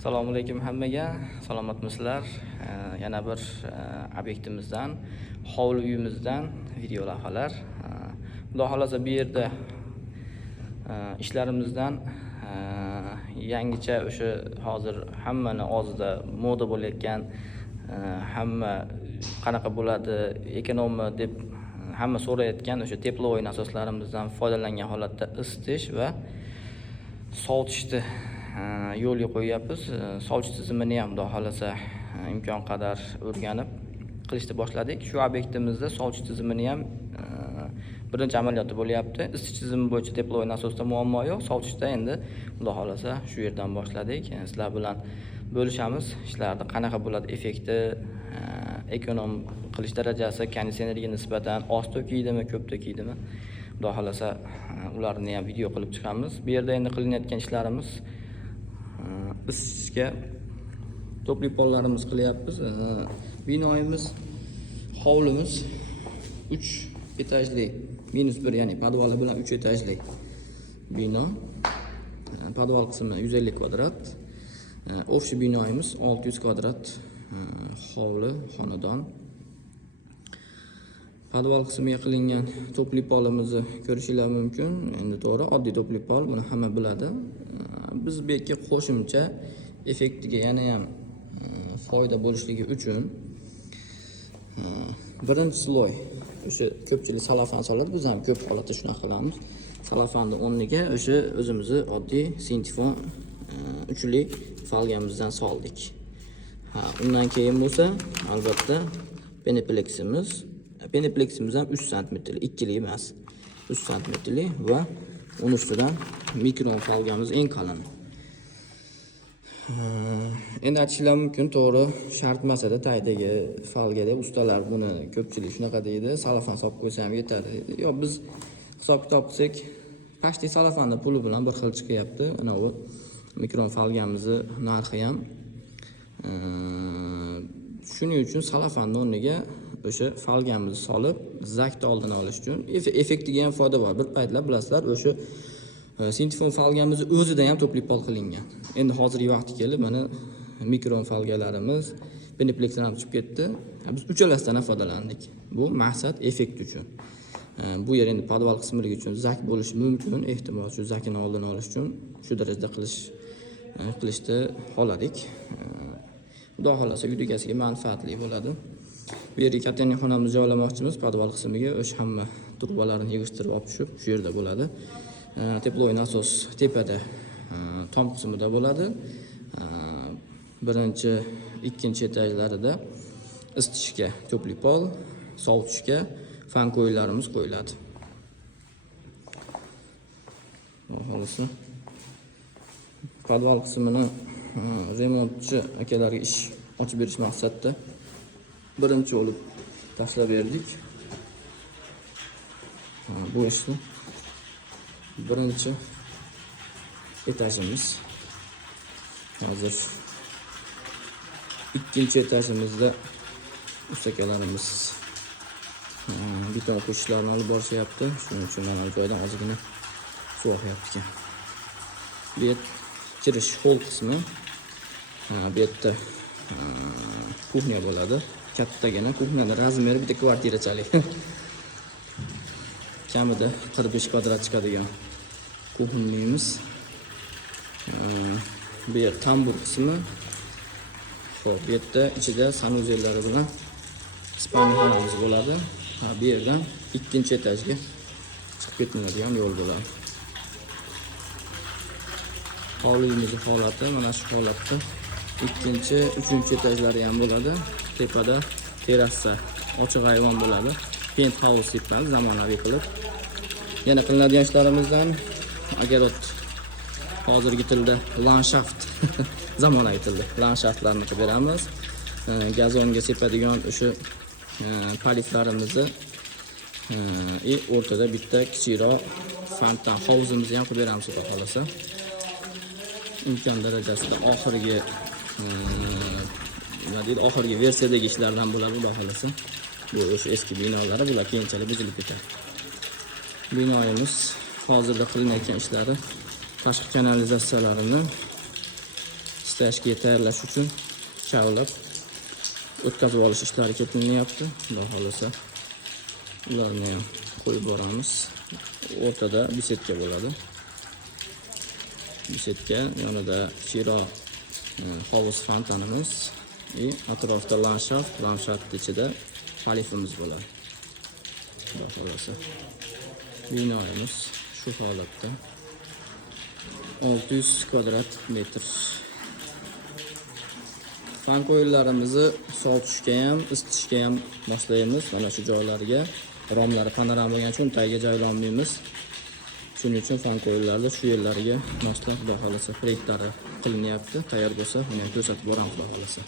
Assalomu alaykum hammaga. Salomatmisizlar? Yana bir obyektimizdan, hovli uyimizdan video lavhalar. Xudo xolasa bu yerda ishlarimizdan yangicha o'sha hozir hammani og'zida moda bo'layotgan hamma qanaqa bo'ladi, ekonommi deb hamma so'rayotgan o'sha teplovoy nasoslarimizdan foydalangan holatda isitish va sovutishni yo'lga qo'yyapmiz. Sovutish tizimini ham xudo xolasa imkon qadar o'rganib qilishni boshladik. Shu obyektimizda sovutish tizimini ham birinchi amaliyoti bo'lyapti. Isitish tizimi bo'yicha teplovoy nasosda muammo yo'q. Sovutishda endi xudo xolasa shu yerdan boshladik. Sizlar bilan bo'lishamiz. Ishlarni qanaqa bo'ladi, effekti, ekonom qilish darajasi, konditsionerga nisbatan oz to'kiydimi, ko'p to'kiydimi? Xudo xolasa ularni ham video qilib chiqamiz. Bu yerda endi qilinayotgan ishlarimiz isitishga to'pli pollarimiz qilyapmiz. Binoyimiz, hovlimiz 3 etajli, -1, ya'ni podvali bilan 3 etajli bino. Podval qismi 150 kvadrat. Ofshi binoyimiz 600 kvadrat hovli, xonadon. Podval qismiga qilingan to'pli polimizni ko'rishingiz mumkin. Endi to'g'ri, oddiy to'pli pol, buni hamma biladi. Biz bu yerga qo'shimcha effektiga yana ham foyda bo'lishligi uchun birinchi sloy o'sha ko'pchilik salafan soladi, biz ham ko'p holatda shunaqa qilamiz. Salafanni o'rniga o'sha o'zimizni oddiy sintifon uchli folgamizdan soldik. Undan keyin bo'lsa, albatta penipleksimiz ham 3 sm, ikkili emas, 3 sm va uni ustidan mikron folgamiz eng qalin. Endi aytishingiz mumkin, to'g'ri, shart emasada taydagi folga deb ustalar buni ko'pchilik shunaqa deydi, salafan solib qo'ysa ham yetadi. Yo'q, biz hisob-kitob qilsak, pashti salafanning puli bilan bir xil chiqyapti. Anavi mikron folgamizni narxi ham. Shuning uchun salafanning o'rniga o'sha folgamizni solib, zakni oldini olish uchun effektiga ham foyda bor. Bir paytlar bilasizlar, o'sha sintifon folgamizni o'zida ham to'pli pol qilingan. Endi hozirgi vaqti kelib, mana mikron folgalarimiz, peniplekslar ham chiqib ketdi. Biz uchalasidan ham foydalandik. Bu maqsad effekt uchun. Bu yer endi podval qismligi uchun zak bo'lishi mumkin, ehtimol shu zakini oldini olish uchun shu darajada qilishni xohladik. Xudo xolasa uydigasiga manfaatli bo'ladi. Bu yerga kattaning xonamizni joylamoqchimiz, podval qismiga o'sha hamma turbalarni yig'ishtirib olib tushib, shu yerda bo'ladi. Teplovoy nasos tepada tom qismida bo'ladi. Birinchi, ikkinchi etajlarida isitishga to'pli pol, sovutishga fan ko'ylarimiz qo'yiladi. Xohlasa podval qismini remontchi akalarga ish ochib berish maqsadida birinchi olib tashlab berdik. Bu ishni birinchi etajimiz. Hozir ikkinchi etajimizda ustakalarimiz beton qo'shishlarni olib borishyapti. Shuning uchun mana bu joydan ozgina suv oqyapti ekan. Bu yer kirish hol qismi. Bu yerda kuxnya bo'ladi. Kattagina kuxnyani razmeri bitta kvartirachalik. Kamida 45 kvadrat chiqadigan kuxnyamiz. Bu yer tambur qismi. Xo'p, bu yerda ichida sanuzellari bilan spalnixonamiz bo'ladi. Bu yerdan ikkinchi etajga chiqib ketiladigan yo'l bo'ladi. Hovlimizning holati mana shu holatda. Ikkinchi, uchinchi etajlari ham bo'ladi. Tepada terrasa, ochiq ayvon bo'ladi. Penthouse tipdan zamonaviy qilib. Yana qilinadigan ishlarimizdan agarot hozirgi tilda landshaft zamonaviy tilda landshaftlarni qilib beramiz. Gazonga sepadigan o'sha palitlarimizni o'rtada bitta kichikroq fontan hovuzimizni ham qilib beramiz, xudo xolasa. Imkon darajasida oxirgi oxirgi versiyadagi ishlardan bo'ladi, xudo xolasa. Bu o'sha eski binolari, bular keyinchalik buzilib ketadi. Binoyimiz hozirda qilinayotgan ishlari tashqi kanalizatsiyalarini stoyachkaga tayyorlash uchun chavlab o'tkazib olish ishlari ketilinyapti. Xudo xolasa ularni ham qo'yib boramiz. O'rtada bisetka bo'ladi. Bisetka yonida kichikroq hovuz fontanimiz va atrofda landshaft ichida palifimiz bo'ladi. Xudo xolasa binoyimiz shu holatda 600 kvadrat metr. Fan qo'yinlarimizni sovutishga ham, isitishga ham moslaymiz. Mana shu joylarga romlari panorama bo'lgani uchun tagiga joylamaymiz. Shuning uchun fan qo'yinlarni shu yerlarga moslab, xudo xolasa proyektlari qilinyapti. Tayyor bo'lsa, uni ham ko'rsatib boramiz, xudo xolasa.